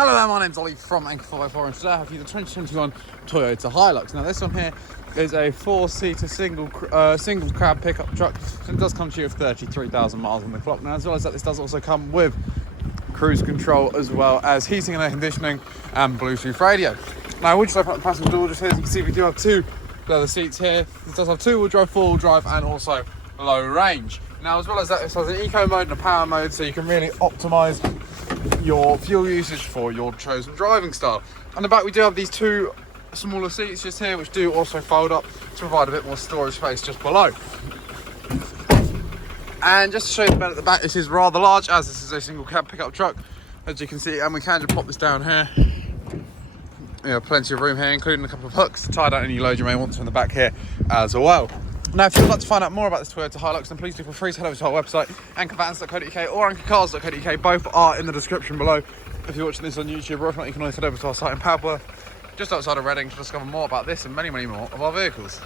Hello there, my name's Ollie from Anchor 4x4 and today I have you the 2021 Toyota Hilux. Now this one here is a 4-seater single cab pickup truck, and it does come to you with 33,000 miles on the clock. Now as well as that, this does also come with cruise control as well as heating and air conditioning and Bluetooth radio. Now I would just open up the passenger door. Just here as you can see, we do have two leather seats here. This does have two-wheel drive, four-wheel drive and also low range. Now as well as that, this has an eco mode and a power mode, so you can really optimise your fuel usage for your chosen driving style. On the back we do have these two smaller seats just here, which do also fold up to provide a bit more storage space just below. And just to show you the bed at the back, this is rather large as this is a single cab pickup truck, as you can see, and we can just pop this down here. You know, plenty of room here, including a couple of hooks to tie down any load you may want to in the back here as well. Now, if you'd like to find out more about this Toyota Hilux, then please do feel free to head over to our website, anchorvans.co.uk or anchorcars.co.uk. Both are in the description below. If you're watching this on YouTube, or if not, you can always head over to our site in Padworth, just outside of Reading, to discover more about this and many, many more of our vehicles.